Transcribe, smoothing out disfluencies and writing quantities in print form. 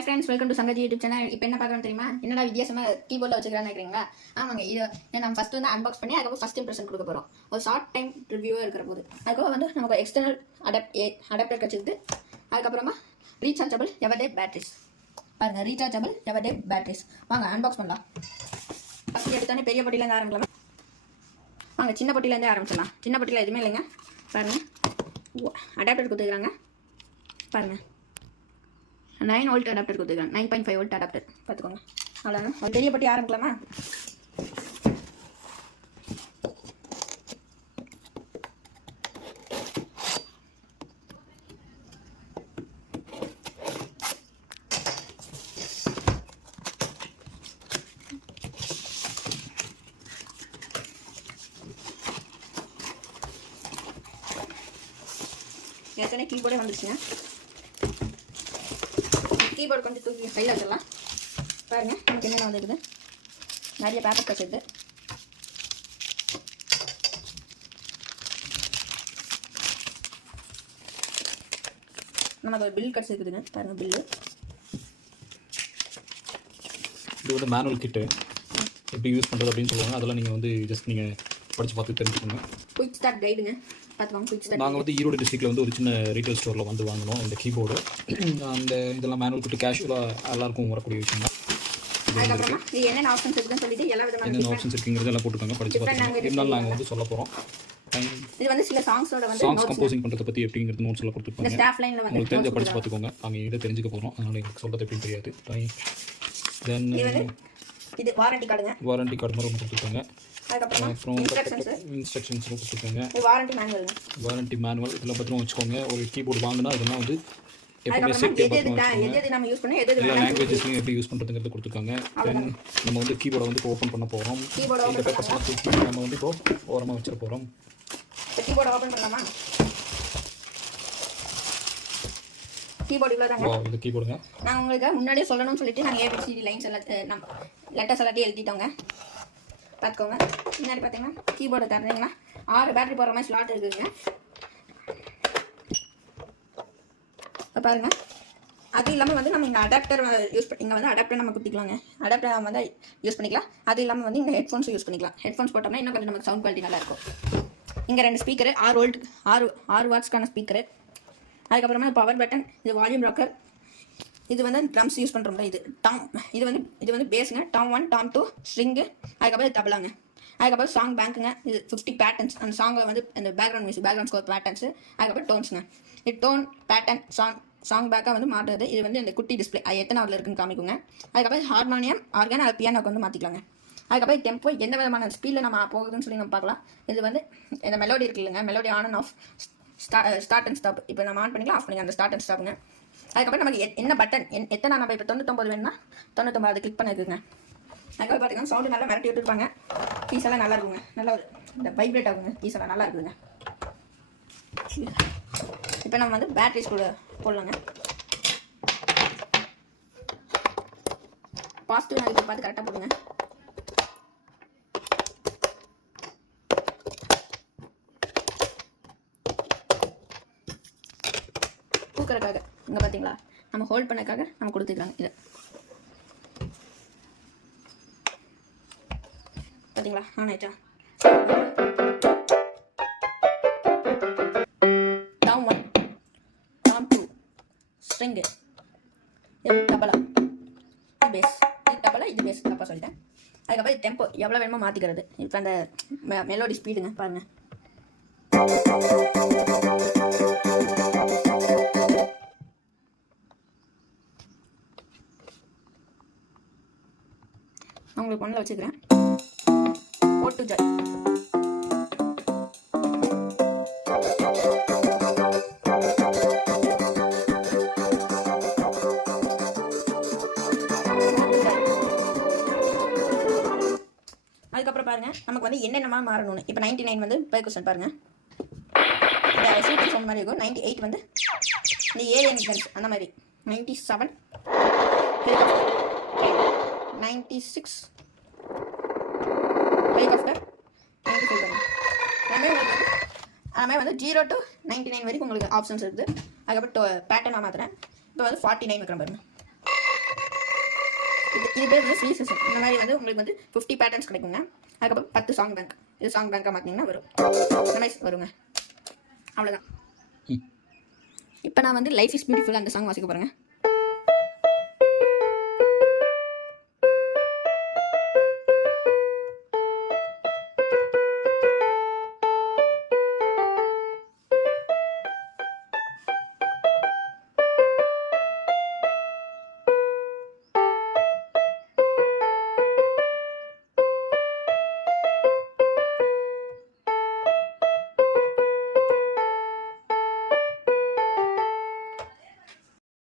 Hi friends, welcome to Sangaji YouTube channel. இப்போ என்ன பார்க்கறோம் தெரியுமா? என்னடா வித்தியாசமா கீபோர்ட்ல வச்சிருக்கான்னு நினைக்கிறீங்களா? ஆமாங்க, இது நம்ம ஃபர்ஸ்ட் வந்து அன்பாக்ஸ் பண்ணி அதுக்கு ஃபர்ஸ்ட் இம்ப்ரஷன் கொடுக்க போறோம். ஒரு ஷார்ட் டைம் ரிவ்யூவா இருக்கிற போது. அதுக்கு வந்து நமக்கு எக்ஸ்டர்னல் அடாப்டர் கிடைச்சிருக்கு. அதுக்கு அப்புறமா ரீசார்ஜபிள் எவர்டே பேட்டரிஸ். பாருங்க, ரீசார்ஜபிள் எவர்டே பேட்டரிஸ். வாங்க அன்பாக்ஸ் பண்ணலாம். ஃபர்ஸ்ட் எடுத்தோடனே பெரிய பொட்டில இருந்து ஆரம்பிக்கலாம். வாங்க சின்ன பொட்டில இருந்து ஆரம்பிச்சிடலாம். சின்ன பொட்டில எதுவுமே இல்லைங்க. பாருங்க, அடாப்டர் கொடுத்துருக்காங்க. பாருங்க, 9 volt அடாப்டர் கொடுத்துருக்காங்க. 9.5 volt அடாப்டர் பார்த்துக்கோங்க. அவ்வளோதான். ஒரு பெரிய பட்டி ஆரம்பிக்கலாமா? ஏற்கனவே கீபோர்டே வந்துச்சுங்க. கீபோர்டு கொஞ்சம் தூக்கி கையில் வச்சிடலாம். பாருங்கள், நமக்கு என்னென்ன வந்துருக்குது. நிறைய பேப்பர் வச்சுருது. நமக்கு ஒரு பில் கிடச்சிருக்குதுங்க. பாருங்கள், பில்லு. இது வந்து மேனுவல் கிட்டு எப்படி யூஸ் பண்ணுறது அப்படின்னு சொல்லுவாங்க. அதெல்லாம் நீங்கள் வந்து ஜஸ்ட் நீங்கள் படித்து பார்த்து தெரிஞ்சுக்கோங்க. குயிக் ஸ்டார்ட் கைடுங்க. நாங்கள் வந்து ஈரோடு டிஸ்ட்ரிக்டில் வந்து ஒரு சின்ன ரீட்டைல் ஸ்டோரில் வந்து வாங்கினோம் இந்த கீபோர்டு. அந்த இதெல்லாம் மேனுவல் கிட்டு கேஷுவலாக எல்லாருக்கும் வரக்கூடிய விஷயம் தான். என்னென்ன ஆப்ஷன்ஸ் இருக்குங்கிறது எல்லாம் போட்டுக்கோங்க, படித்து பார்த்துக்கோங்க. இருந்தாலும் நாங்கள் வந்து சொல்ல போகிறோம். இது வந்து சில சாங்ஸ் கம்போசிங் பண்ணுறதை பற்றி எப்படிங்கிறது நோட்ஸ் எல்லாம் கொடுத்துருப்பாங்க. உங்களுக்கு தெரிஞ்ச படித்து பார்த்துக்கோங்க. நாங்கள் இதை தெரிஞ்சுக்க போகிறோம். அதனால் எங்களுக்கு சொல்கிறது எப்படின்னு தெரியாது. தென் இது வாரண்டி கார்டுங்க. வாரண்டி கார்டு மாதிரி ஒன்று கொடுத்துருக்காங்க. அப்புறம் இன்ஸ்ட்ரக்ஷன்ஸ் கொடுத்துருக்காங்க. வாரண்டி மேனுவல் இதெல்லாம் பத்திரம் வச்சுக்கோங்க. ஒரு கீபோர்டு வாங்கினா அதெல்லாம் வந்து எப்படி சேஃப்டியாக எல்லா லாங்குவேஜஸ்லையும் எப்படி யூஸ் பண்ணுறதுங்கிறது கொடுத்துருக்காங்க. தென் நம்ம வந்து கீபோர்டை வந்து ஓப்பன் பண்ண போகிறோம். இந்த பேப்பர்ஸ்லாம் தூக்கி நம்ம வந்து இப்போ ஓரமாக வச்சிட போகிறோம். கீபோர்டை ஓப்பன் பண்ணலாமா? கீபோர்டு இவ்வளோ தாங்க. இது கீபோர்டுங்க. நான் உங்களுக்கு முன்னாடியே சொல்லணும்னு சொல்லிட்டு நாங்கள் ஏபிசிடி லைன்ஸ் எல்லாம் நம்ம லெட்டர்ஸ் எல்லாத்தையும் எழுதிட்டோங்க. பார்த்துக்கோங்க. முன்னாடி பார்த்தீங்கன்னா கீபோர்டு தரீங்கன்னா 6 பேட்டரி போகிற மாதிரி ஸ்லாட் இருக்குதுங்க. இப்போ பாருங்கள், அது இல்லாமல் வந்து நம்ம இங்கே அடாப்டர் இங்கே வந்து அடாப்டர் நம்ம குத்திக்கலாங்க. அடாப்டர் நம்ம வந்து யூஸ் பண்ணிக்கலாம். அது இல்லாமல் வந்து இங்கே ஹெட்ஃபோன்ஸும் யூஸ் பண்ணிக்கலாம். ஹெட்ஃபோன்ஸ் போட்டோம்னா இன்னும் கொஞ்சம் நமக்கு சவுண்ட் குவாலிட்டி நல்லாயிருக்கும். இங்கே 2 ஸ்பீக்கரு, 6 வாட்ஸ்க்கான ஸ்பீக்கரு. அதுக்கப்புறமா பவர் பட்டன், இது வால்யூம் ராக்கர். இது வந்து ட்ரம்ஸ் யூஸ் பண்ணுறோம்ல, இது வந்து பேஸுங்க. Tom 1 Tom 2 string. அதுக்கப்புறம் தபலாங்க. அதுக்கப்புறம் சாங் பேங்க்குங்க. இது 50 பேட்டர்ன்ஸ். அந்த சாங்கை வந்து இந்த பேக்ரவுண்ட் ஸ்கோர் பேட்டர்ன்ஸு. அதுக்கப்புறம் டோன்ஸுங்க. இது டோன் பேட்டர்ன் சாங் பேக்காக வந்து மாற்றுறது. இது வந்து இந்த குட்டி டிஸ்பிளே அது எத்தனை இருக்குன்னு காமிக்குங்க. அதுக்கப்புறம் ஹார்மோனியம் ஆர்கன் அது பியானோக்கு வந்து மாற்றிக்கலாங்க. அதுக்கப்புறம் டெம்போ எந்த விதமான ஸ்பீடில் நம்ம போகுதுன்னு சொல்லி நம்ம பார்க்கலாம். இது வந்து இந்த மெலோடி இருக்கு இல்லைங்க, melody on and half, start and stop. இப்போ நம்ம ஆன் பண்ணிக்கலாம், ஆஃப் பண்ணிக்கலாம். அந்த ஸ்டார்ட் அண்ட் ஸ்டாப்புங்க. அதுக்கப்புறம் நமக்கு என்ன பட்டன் எத்தனை நம்ம இப்போ 99 வேணும்னா 99 அது கிளிக் பண்ணிருக்குங்க. அதுக்கப்புறம் பார்த்தீங்கன்னா சவுண்டு நல்லா மிரட்டி விட்டுருப்பாங்க. பீஸ் எல்லாம் நல்லா இருக்குங்க. நல்லா இந்த வைப்ரேட் ஆகுங்க. பீஸ் எல்லாம் நல்லா இருக்குதுங்க. இப்போ நம்ம வந்து பேட்டரிஸ் கூட போடலாங்க. பாசிட்டிவ் நெகட்டிவ் பார்த்து கரெக்டாக போடுங்க. தூக்கிறதுக்காக இங்கே பார்த்தீங்களா, நம்ம ஹோல்ட் பண்ணக்காக நம்ம கொடுத்துருக்காங்க. இதை பார்த்தீங்களா, ஆன் ஆயிட்டா. டாம் 1 டாம் 2 ஸ்ட்ரிங்கு, இது டபலா, இது பேஸ், இது டபலா, இது பேஸ். தப்பா சொல்லிட்டேன். அதுக்கப்புறம் இது டெம்போ எவ்வளோ வேணுமோ மாற்றிக்கிறது. இப்போ அந்த மெலோடி ஸ்பீடுங்க பாருங்கள். உங்களுக்கு ஒன்றில் வச்சுக்கிறேன். ஓட்டு ஜாய். அதுக்கப்புறம் பாருங்கள், நமக்கு வந்து என்னென்னமா மாறணும்னு. இப்போ 99 வந்து பெர்குஷன் பாருங்கள், இந்த சூப்பர் சவுண்ட் மாதிரி இருக்கும். 98 வந்து இந்த ஏலியன் கன்ஸ் அந்த மாதிரி. 97 96 ஹெலிகாப்டர் 95. அதுமாதிரி வந்து 0 to 99 வரைக்கும் உங்களுக்கு ஆப்ஷன்ஸ் இருக்குது. அதுக்கப்புறம் பேட்டர்னாக மாற்றுறேன். இப்போ வந்து 49 வைக்கிறேன் பாருங்க. இது பேர் வந்து ஃப்ரீ செஷன். இந்த மாதிரி வந்து உங்களுக்கு வந்து 50 பேட்டர்ன்ஸ் கிடைக்குங்க. அதுக்கப்புறம் 10 சாங் பேங்க். இது சாங் பேங்காக மாற்றிங்கன்னா வரும். இந்த மாதிரி வருங்க. அவ்வளோதான். இப்போ நான் வந்து லைஃப் இஸ் பியூட்டிஃபுல் அந்த சாங் வாசிக்க போகிறேங்க.